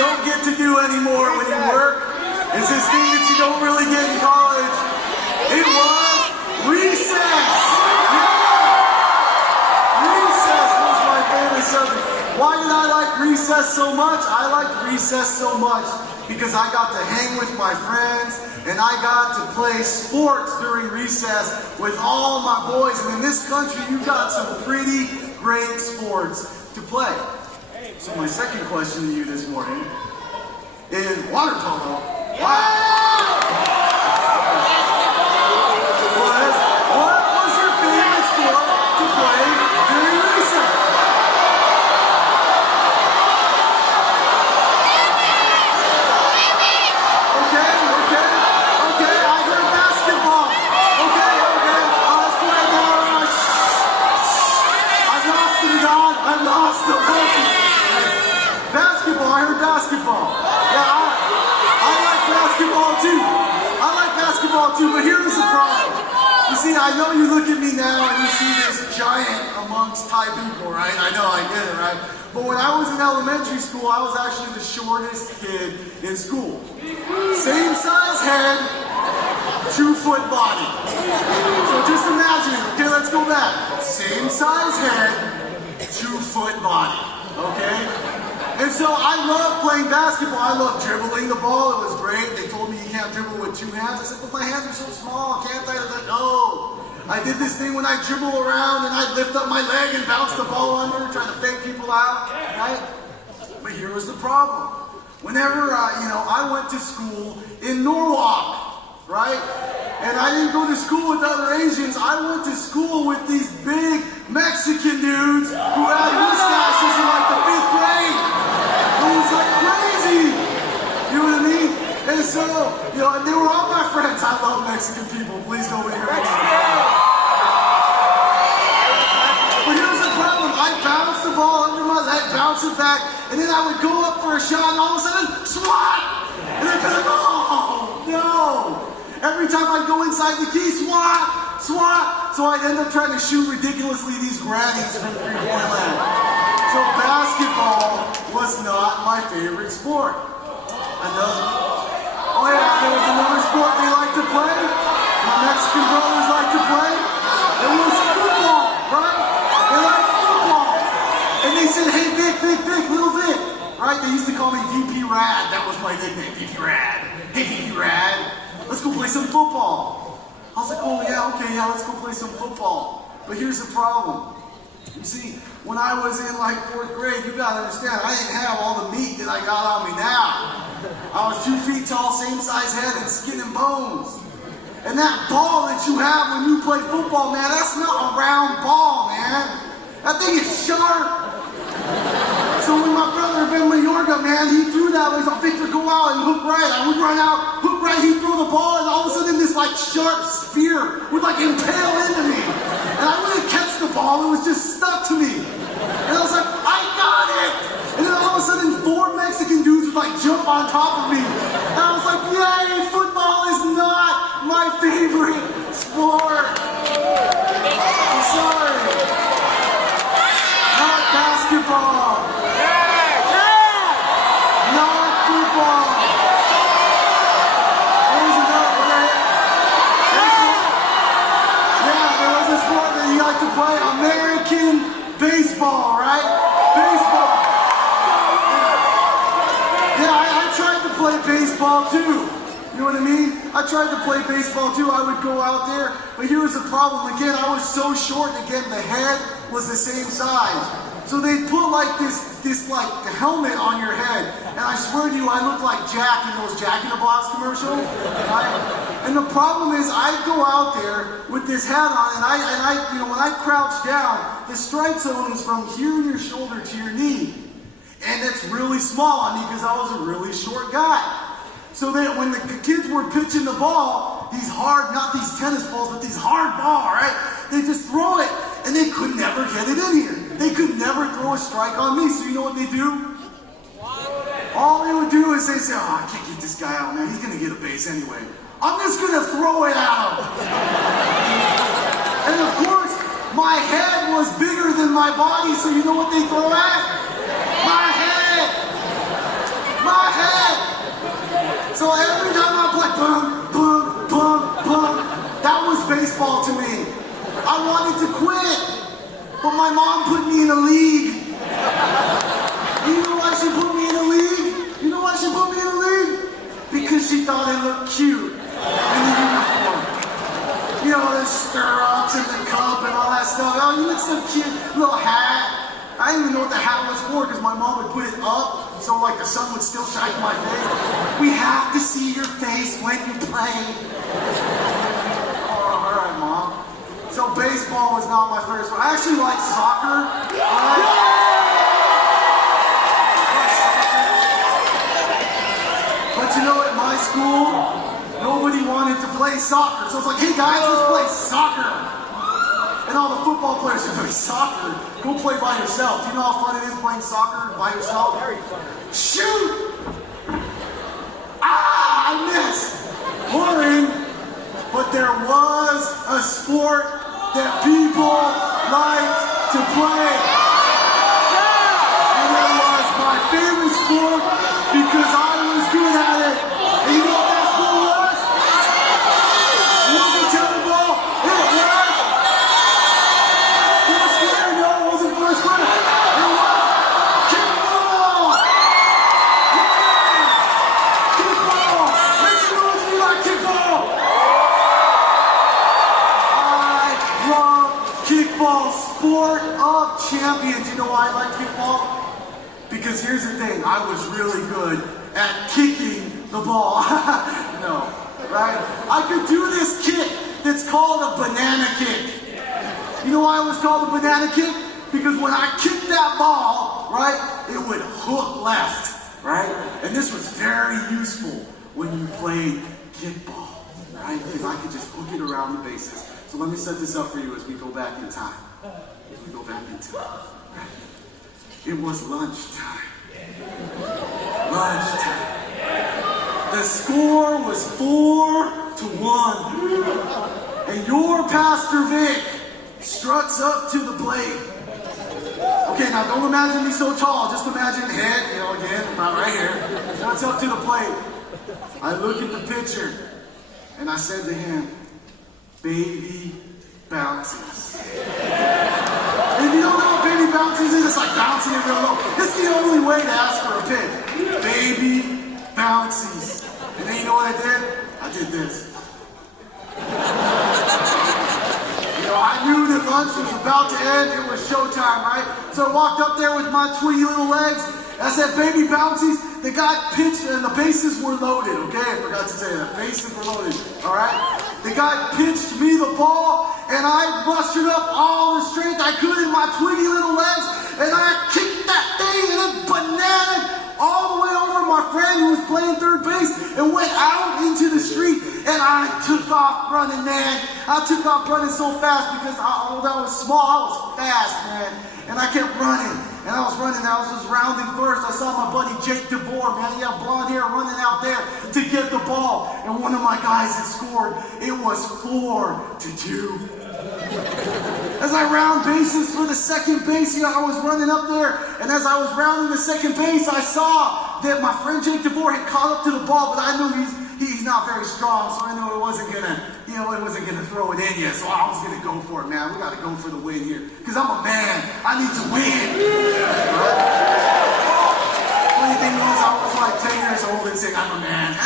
don't get to do anymore when you work. It's this thing that you don't really get in college. It was recess. Yeah. Recess was my favorite subject. Why did I like recess so much? I liked recess so much because I got to hang with my friends and I got to play sports during recess with all my boys. And in this country, you got some pretty great sports to play. So my second question to you this morning is water polo. Wow. What was your favorite sport to play during recess? Okay, I heard basketball. Okay, let's play now. I've lost him, God. I've lost him. Basketball, I heard basketball. Yeah, I like basketball too. I like basketball too, but here's the problem. You see, I know you look at me now and you see this giant amongst Thai people, right? I know, I get it, right? But when I was in elementary school, I was actually the shortest kid in school. Same size head, 2-foot body. So just imagine it. Okay, let's go back. Same size head, 2-foot body. Okay? And so I love playing basketball. I love dribbling the ball. It was great. They told me you can't dribble with 2 hands. I said, but my hands are so small. Can't I? I was like, no. I did this thing when I dribble around and I lift up my leg and bounce the ball under, trying to fake people out. Right? But here was the problem. Whenever I went to school in Norwalk, right? And I didn't go to school with other Asians. I went to school with these big Mexican dudes who had mustaches in like the 5th grade. It was like crazy. You know what I mean? And so, and they were all my friends. I love Mexican people. Please nobody hear me. But here's the problem. I'd bounce the ball under my leg, bounce it back, and then I would go up for a shot, and all of a sudden, swat! And I'd be like, oh, no! Every time I'd go inside the key, swat! So I'd end up trying to shoot ridiculously these grannies from 3-point land. So basketball was not my favorite sport. Oh yeah, there was another sport they like to play. My Mexican brothers like to play. It was football, right? They like football. And they said, hey Vic, little Vic. Right? They used to call me VP Rad. That was my nickname, VP Rad. Hey VP Rad. Let's go play some football. I was like, oh yeah, okay, let's go play some football. But here's the problem. You see, when I was in like 4th grade, you gotta understand, I didn't have all the meat that I got on me now. I was 2 feet tall, same size head, and skin and bones. And that ball that you have when you play football, man, that's not a round ball, man. That thing is sharp. So when my brother Ben Mayorga, man, he threw that, he's like, Victor, go out and hook right. I would run out, hook right, he'd throw the ball, and all of a sudden this like sharp spear would like impale into me. And I wouldn't catch the ball, it was just stuck to me. And I was like, I got it! And then all of a sudden 4 Mexican dudes would like jump on top of me. And I was like, yay, football is not my favorite sport. I'm sorry. Not basketball. American baseball, right? Baseball. Yeah, I tried to play baseball too. You know what I mean? I tried to play baseball too. I would go out there, but here was the problem. Again, I was so short. Again, the head was the same size. So they put like this like helmet on your head, and I swear to you, I looked like Jack in those Jack in the Box commercials. Right? And the problem is, I'd go out there with this hat on, and I when I crouch down, the strike zone is from here in your shoulder to your knee, and it's really small on me because I was a really short guy. So that when the kids were pitching the ball, these hard, not these tennis balls, but these hard ball, right? They just throw it, and they could never get it in here. They could never throw a strike on me. So you know what they do? All they would do is they say, oh, I can't get this guy out, man. He's going to get a base anyway. I'm just going to throw it at him. And of course, my head was bigger than my body, so you know what they throw at? My head! My baseball to me. I wanted to quit, but my mom put me in a league. You know why she put me in a league? You know why she put me in a league? Because she thought I looked cute in the uniform. You know, the stirrups and the cup and all that stuff. Oh, you look so cute, little hat. I didn't even know what the hat was for because my mom would put it up so like the sun would still shine in my face. We have to see your face when you play. Oh, all right, Mom. So baseball was not my first one. I actually like soccer. But you know, at my school, nobody wanted to play soccer. So it's like, hey guys, let's play soccer. And all the football players are doing soccer. Go play by yourself. Do you know how fun it is playing soccer by yourself? Very fun. Shoot! Ah, I missed. Boring. But there was a sport that people liked to play. And it was my favorite sport because I was good at it. And you know what that sport was? It wasn't tetherball. It was. First grade. It was kickball. Yeah. Kickball. Make some noise if you like kickball. I love kickball. Sport of champions. You know why I like kickball? Because here's the thing. I was really good at kicking the ball. No, right? I could do this kick that's called a banana kick. You know why it was called a banana kick? Because when I kicked that ball, right, it would hook left, right? And this was very useful when you played kickball, right? Because I could just hook it around the bases. So let me set this up for you as we go back in time. Right? It was lunchtime. Lunchtime. The score was 4-1. And your Pastor Vic struts up to the plate. Okay, now don't imagine me so tall. Just imagine head, you know, again, about right here. Struts up to the plate. I look at the pitcher, and I said to him, baby bounces. And if you don't know what baby bounces is, it's like bouncing it real low. It's the only way to ask for a pitch. Baby bounces. And then you know what I did? I did this. I knew that lunch was about to end. It was showtime, right? So I walked up there with my twitty little legs. And I said, baby bouncies. The guy pitched and the bases were loaded, okay? I forgot to say that. Bases were loaded, all right? The guy pitched me the ball, and I mustered up all the strength I could in my twitty little legs, and I kicked that thing and it bananaed all the way over my friend who was playing third base and went out into the street. And I took off running, man. I took off running so fast because although I was small, I was fast, man. And I kept running. And I was running. I was just rounding first. I saw my buddy Jake DeVore, man. He had blonde hair running out there to get the ball. And one of my guys had scored. It was 4-2. As I round bases for the second base, you know, I was running up there, and as I was rounding the second base, I saw that my friend Jake DeVore had caught up to the ball, but I knew he's not very strong, so I knew it wasn't gonna throw it in yet. So I was gonna go for it, man. We gotta go for the win here, because I'm a man. I need to win. Right? Funny thing was, I was like 10 years old and saying, I'm a man.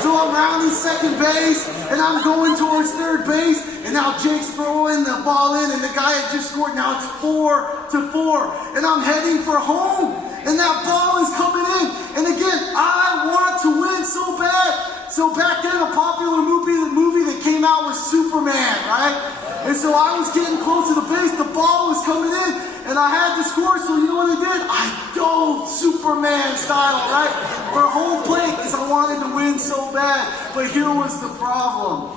So I'm rounding second base, and I'm going towards third base, and now Jake's throwing the ball in, and the guy had just scored. Now it's 4-4, and I'm heading for home, and that ball is coming in. And again, I want to win so bad. So back then, a popular movie that came out was Superman, right? And so I was getting close to the base, the ball was coming in, and I had to score, so you know what I did? I dove Superman style, right? For home plate, because I wanted to win so bad. But here was the problem.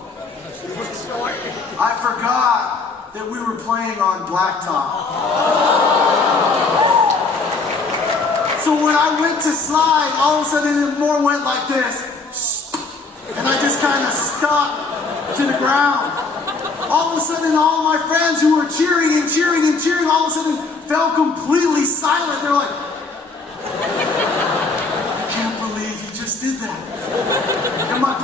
I forgot that we were playing on blacktop. So when I went to slide, all of a sudden it more went like this. And I just kind of stuck to the ground. All of a sudden, all my friends who were cheering and cheering and cheering, all of a sudden fell completely silent. They're like, I can't believe you just did that. And my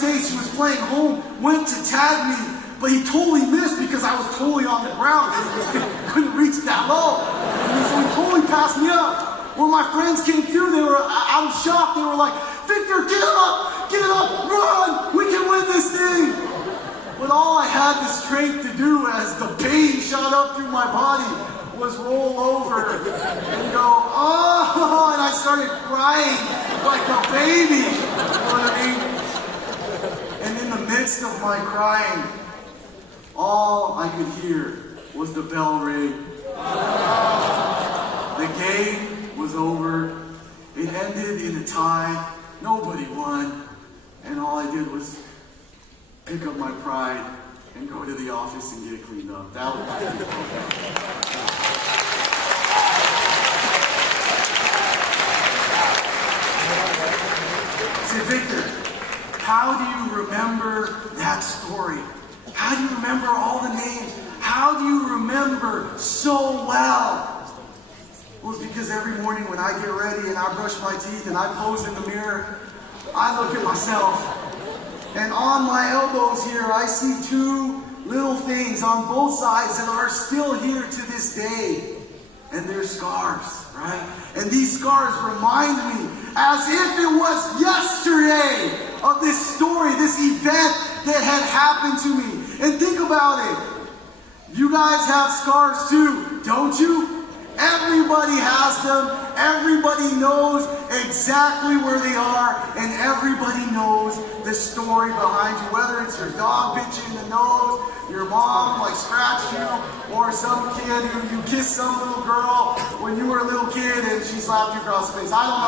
next day, she was playing home, went to tag me, but he totally missed because I was totally on the ground and he couldn't reach that low. And so he totally passed me up. When my friends came through, I was shocked. They were like, Victor, get up, run, we can win this thing. But all I had the strength to do as the pain shot up through my body was roll over and go, oh, and I started crying like a baby. You know what I mean? And in the midst of my crying, all I could hear was the bell ring. The game was over. It ended in a tie. Nobody won. And all I did was pick up my pride and go to the office and get it cleaned up. That was my thing. Say, Victor, how do you remember that story? How do you remember all the names? How do you remember so well? Well, it's because every morning when I get ready and I brush my teeth and I pose in the mirror, I look at myself. And on my elbows here, I see two little things on both sides that are still here to this day. And they're scars, right? And these scars remind me, as if it was yesterday, of this story, this event that had happened to me. And think about it. You guys have scars too, don't you? Everybody has them. Everybody knows exactly where they are, and everybody knows the story behind you. Whether it's your dog bit you in the nose, your mom like scratched you, or some kid who you kissed some little girl when you were a little kid and she slapped you across the face. I don't know.